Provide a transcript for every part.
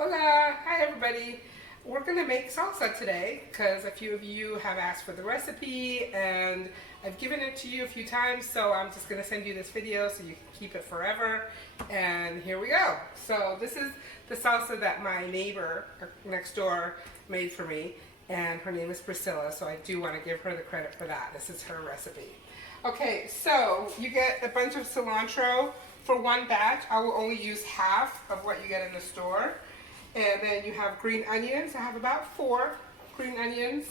Hola! Hi everybody! We're going to make salsa today because a few of you have asked for the recipe and I've given it to you a few times, so I'm just going to send you this video so you can keep it forever. And here we go. So this is the salsa that my neighbor next door made for me, and her name is Priscilla, so I do want to give her the credit for that. This is her recipe. Okay, so you get a bunch of cilantro. For one batch, I will only use half of what you get in the store. And then you have green onions. I have about 4 green onions.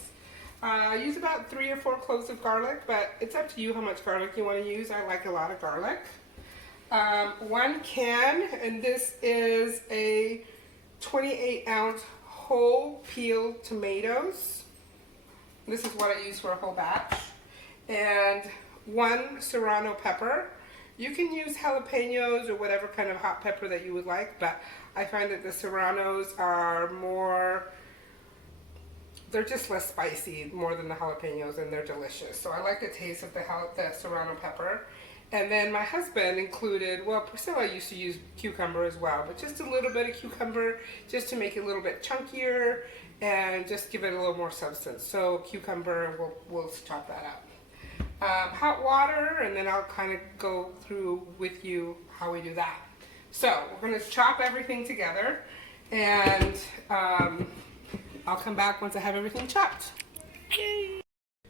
I use about 3 or 4 cloves of garlic, but it's up to you how much garlic you want to use. I like a lot of garlic. 1 can, and this is a 28-ounce whole peeled tomatoes. This is what I use for a whole batch. And 1 serrano pepper. You can use jalapenos or whatever kind of hot pepper that you would like, but I find that the serranos are more, they're just less spicy more than the jalapenos, and they're delicious. So I like the taste of the serrano pepper. And then my husband included, well, Priscilla used to use cucumber as well, but just a little bit of cucumber just to make it a little bit chunkier and just give it a little more substance. So cucumber, we'll chop that up. Hot water, and then I'll kind of go through with you how we do that. So we're going to chop everything together, and I'll come back once I have everything chopped. Yay.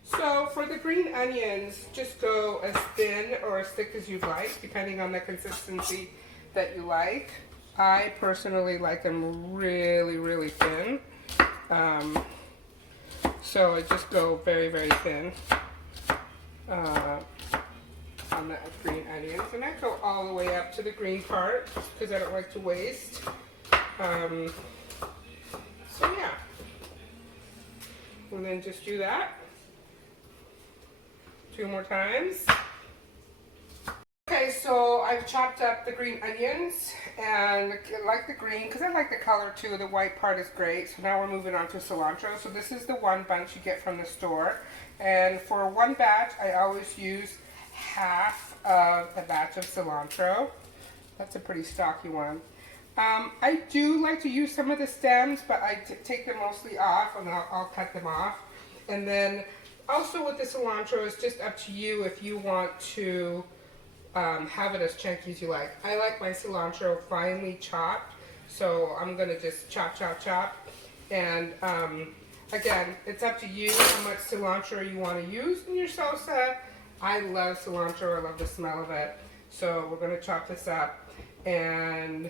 So for the green onions, just go as thin or as thick as you'd like, depending on the consistency that you like. I personally like them really, really thin. So I just go very, very thin. On the green onions, and I go all the way up to the green part because I don't like to waste. So yeah, and then just do that 2 more times. Okay, so I've chopped up the green onions, and I like the green because I like the color too. The white part is great. So now we're moving on to cilantro. So this is the 1 bunch you get from the store, and for 1 batch I always use half of a batch of cilantro. That's a pretty stocky one. I do like to use some of the stems, but I take them mostly off, and I'll cut them off. And then also with the cilantro, it's just up to you if you want to have it as chunky as you like. I like my cilantro finely chopped, so I'm going to just chop, chop, chop. And again, it's up to you how much cilantro you want to use in your salsa. I love cilantro. I love the smell of it. So we're going to chop this up, and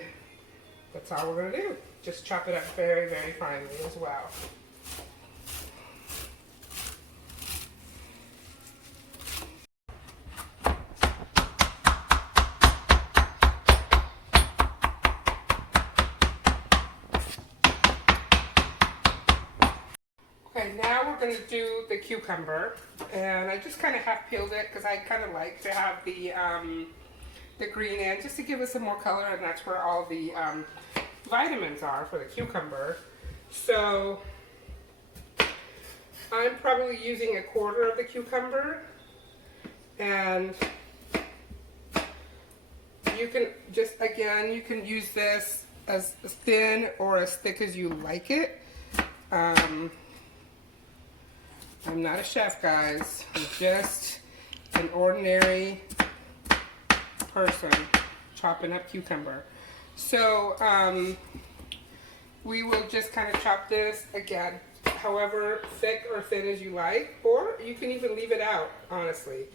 that's all we're going to do. Just chop it up very, very finely as well. Okay, now we're going to do the cucumber, and I just kind of half peeled it because I kind of like to have the green in just to give it some more color, and that's where all the vitamins are for the cucumber. So I'm probably using 1/4 of the cucumber, and you can just, again, you can use this as thin or as thick as you like it. I'm not a chef, guys. I'm just an ordinary person chopping up cucumber. So we will just kind of chop this, again, however thick or thin as you like, or you can even leave it out, honestly.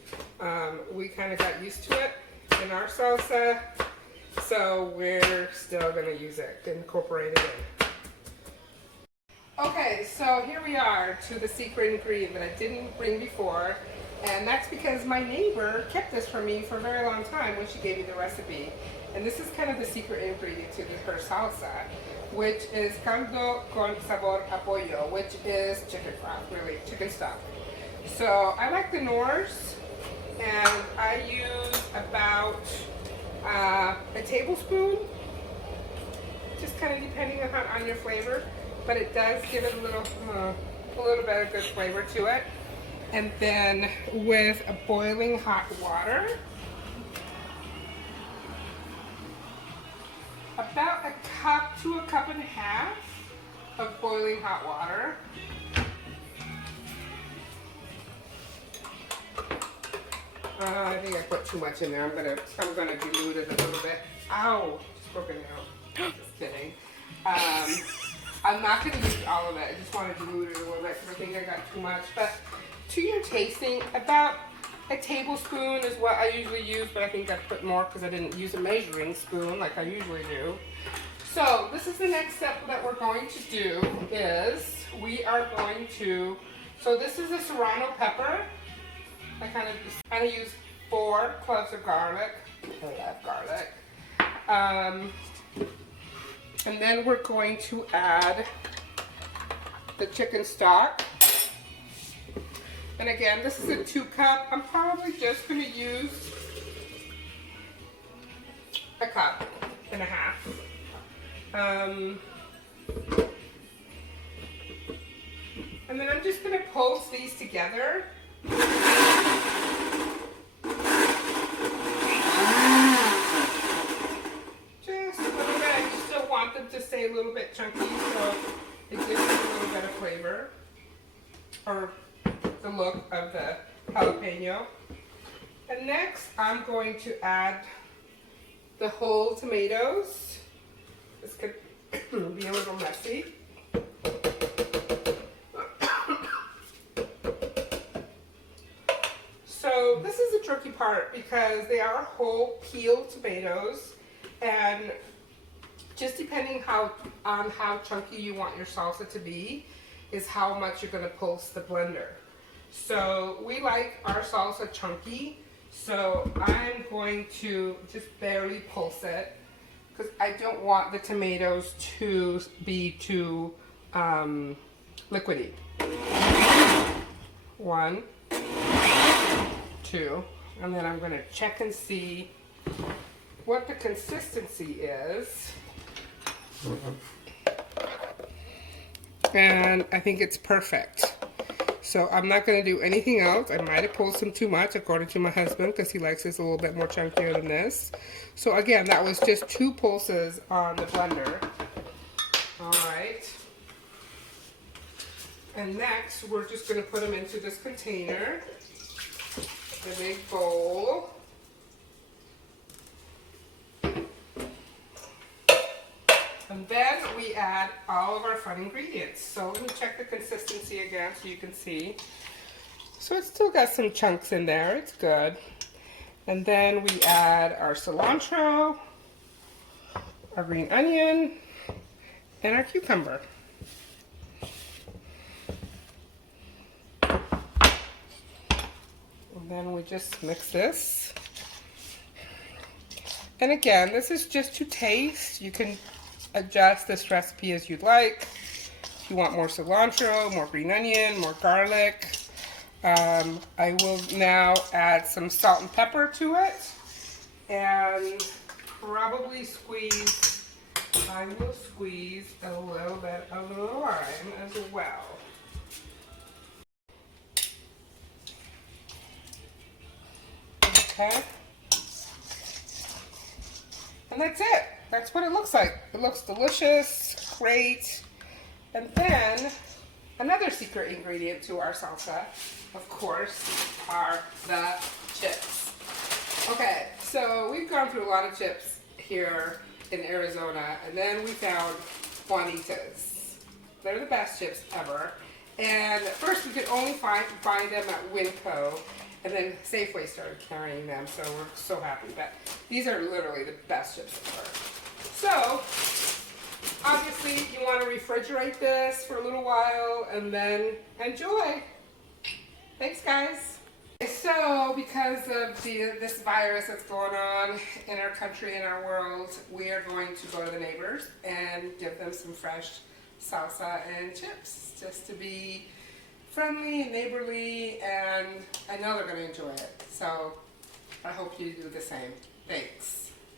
We kind of got used to it in our salsa, so we're still going to use it, incorporate it in. Okay, so here we are to the secret ingredient that I didn't bring before, and that's because my neighbor kept this for me for a very long time when she gave me the recipe. And this is kind of the secret ingredient to her salsa, which is caldo con sabor a pollo, which is chicken broth, really, chicken stock. So I like the Knorrs, and I use about a tablespoon, just kind of depending on your flavor. But it does give it a little bit of good flavor to it. And then with a boiling hot water, about a cup to a cup and a half of boiling hot water. I think I put too much in there. I'm gonna dilute it a little bit. Ow, just broke it out. Just kidding. I'm not gonna use all of it. I just want to dilute it a little bit because I think I got too much. But to your tasting, about a tablespoon is what I usually use, but I think I put more because I didn't use a measuring spoon like I usually do. So this is the next step that we're going to do is we are going to, so this is a serrano pepper. I kind of use 4 cloves of garlic. I love garlic. And then we're going to add the chicken stock. And again, this is a 2 cup. I'm probably just going to use a cup and a half. And then I'm just going to pulse these together. To stay a little bit chunky, so it gives it a little bit of flavor, or the look of the jalapeno. And next, I'm going to add the whole tomatoes. This could be a little messy. So this is the tricky part because they are whole peeled tomatoes, and just depending on how chunky you want your salsa to be is how much you're going to pulse the blender. So we like our salsa chunky, so I'm going to just barely pulse it because I don't want the tomatoes to be too liquidy. 1, 2, and then I'm going to check and see what the consistency is. And I think it's perfect. So I'm not going to do anything else. I might have pulled some too much according to my husband because he likes this a little bit more chunkier than this. So again, that was just 2 pulses on the blender. Alright. And next we're just going to put them into this container, the big bowl. And then we add all of our fun ingredients. So let me check the consistency again so you can see. So it's still got some chunks in there. It's good. And then we add our cilantro, our green onion, and our cucumber. And then we just mix this. And again, this is just to taste. You can adjust this recipe as you'd like. If you want more cilantro, more green onion, more garlic. I will now add some salt and pepper to it, and probably I will squeeze a little bit of lime as well. Okay. And that's it. That's what it looks like. It looks delicious, great. And then another secret ingredient to our salsa, of course, are the chips. Okay, so we've gone through a lot of chips here in Arizona, and then we found Juanitas. They're the best chips ever. And at first we could only find them at Winco, and then Safeway started carrying them, so we're so happy. But these are literally the best chips ever. So, obviously you want to refrigerate this for a little while and then enjoy. Thanks, guys. So, because of this virus that's going on in our country and our world, we are going to go to the neighbors and give them some fresh salsa and chips, just to be friendly and neighborly, and I know they're going to enjoy it. So, I hope you do the same. Thanks.